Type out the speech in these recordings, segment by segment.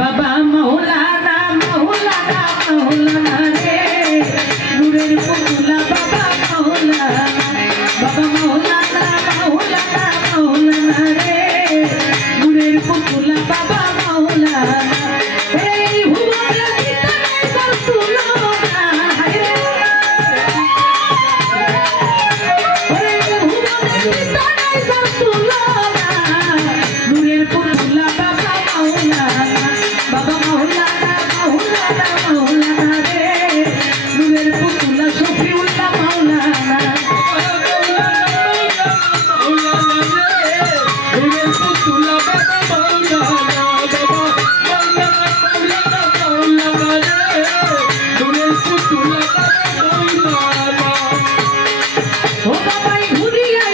বাবা মাওলানা মাওলানা মাওলানা রে নূরের পুতুলা বাবা মাওলানা বাবা মাওলানা মাওলানা মাওলানা রে নূরের পুতুলা বাবা মাওলানা এই ভুবনের ভিতরে তোর তুলনা এই ভুবনের ভিতরে তোর তুলনা নূরের পুতুলা বাবা মাওলানা বাবা মাওলানা মাওলানা মাওলানা রে নূরের পুতুলা শফিউল্লাহ মাওলানা নূরের পুতুলা বাবা মাওলানা বাবা মাওলানা মাওলানা রে নূরের পুতুলা বাবা মাওলানা ও বাবাই ঘুরিয়া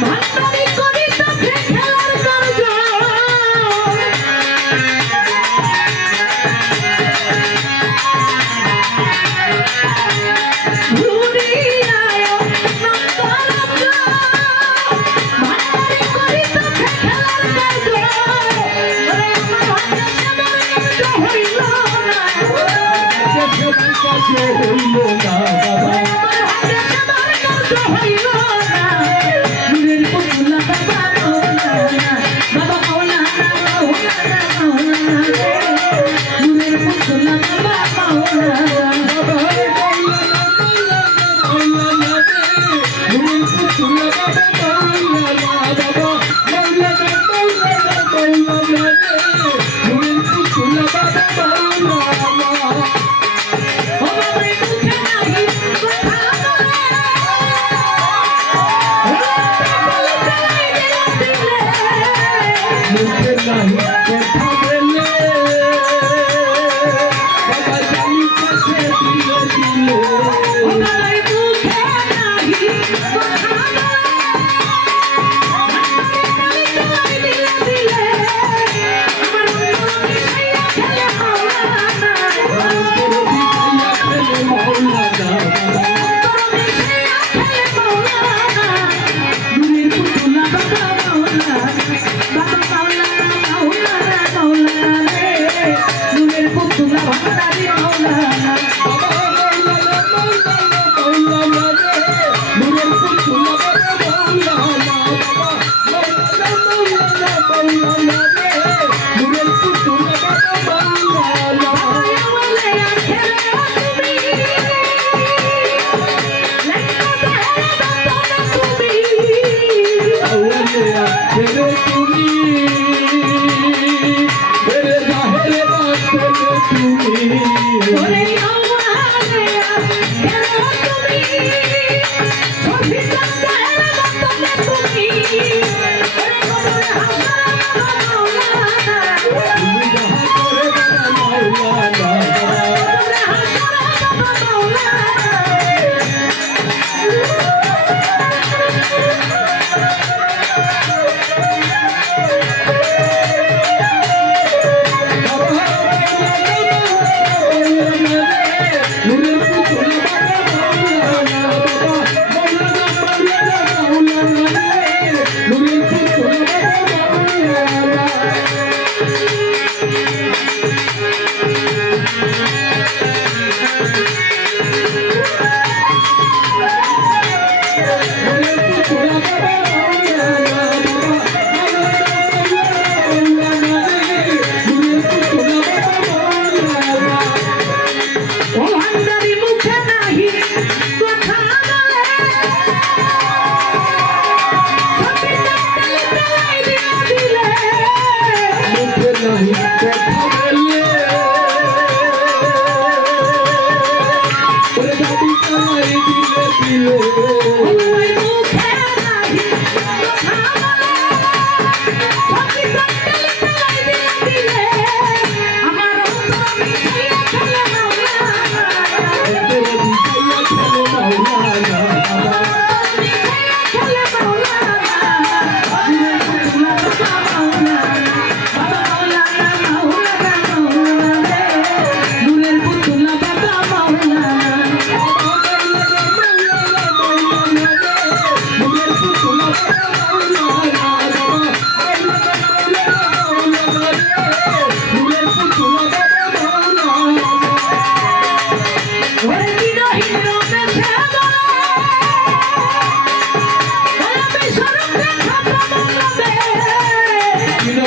ভান্ডারি করিতেছে খেলার কার্য ঘুরিয়া ভান্ডারি করিতেছে খেলার কার্য ওরে আমার হাতে সেবার কার্য হইল না হইল না বাবা আমার হাতে সেবার কার্য হইল না নূরের পুতুলা বাবা মাওলানা বাবা মাওলানা মাওলানা মাওলানা রে নূরের পুতুলা বাবা মাওলানা বাবা মাওলানা মাওলানা রে নূরের পুতুলা বাবা মাওলানা বাবা মাওলানা মাওলানা মাওলানা রে নূরের পুতুলা বাবা মাওলানা ও বাবাই মুখে নাহি কথা মুখে নাহি কথা বলে বাবা জানি কাছে দিলে দিলে ও বাবাই মুখে নাহি কথা বলে দিলে দিলে আমার মন মিশাইয়া খেলে মাওলানা অন্তর মিশাইয়া খেলে মাওলানা অন্তর মিশাইয়া খেলে মাওলানা নূরের পুতুলা বাবা মাওলানা বাবা মাওলানা মাওলানা মাওলানা রে নূরের পুতুলা ভান্ডারি মাওলানা বাবা মাওলানা মাওলানা মাওলানা রে নূরের পুতুলা বাবা মাওলানা বাবা মাওলানা মাওলানা মাওলানা রে নূরের পুতুলা বাবা মাওলানা আওয়ালে আখেরে তুমি লেখা দেহে বাতনা তুমি আওয়ালে আখেরে তুমি মেরে জাহেরে বাতনা তুমি ওরে আওয়ালে আখেরে তুমি সফি জাহেরে বাতনা তুমি ওরে কবরে হাসরা মাওলানা তুমি যাহা করে মাওলানা কবরে হাসরা মাওলানা নূরের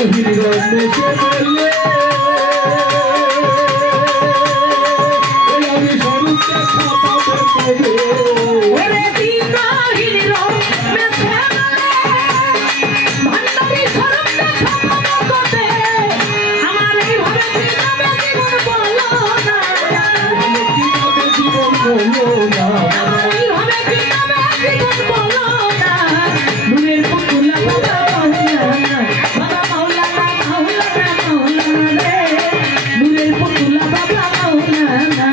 রমেশে বললে আমি স্বরূপ দেখা পাবো কবে ওরে বিনাহীন রমেশে ভান্ডারী স্বরূপ দেখা পাবো কবে আমার এইভাবে কিভাবে জীবন বলো না কিভাবে জীবন বলো না আমার এইভাবে কিভাবে জীবন বলো না নূরের পুতুলা বাবা মাওলানা বাবা মাওলানা মাওলানা মাওলানা রে নূরের পুতুলা বাবা মাওলানা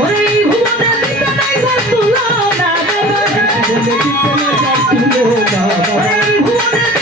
ওরে ভুবনে দিতে নাই ঘর তুলো না বাবা ওরে ভুবনে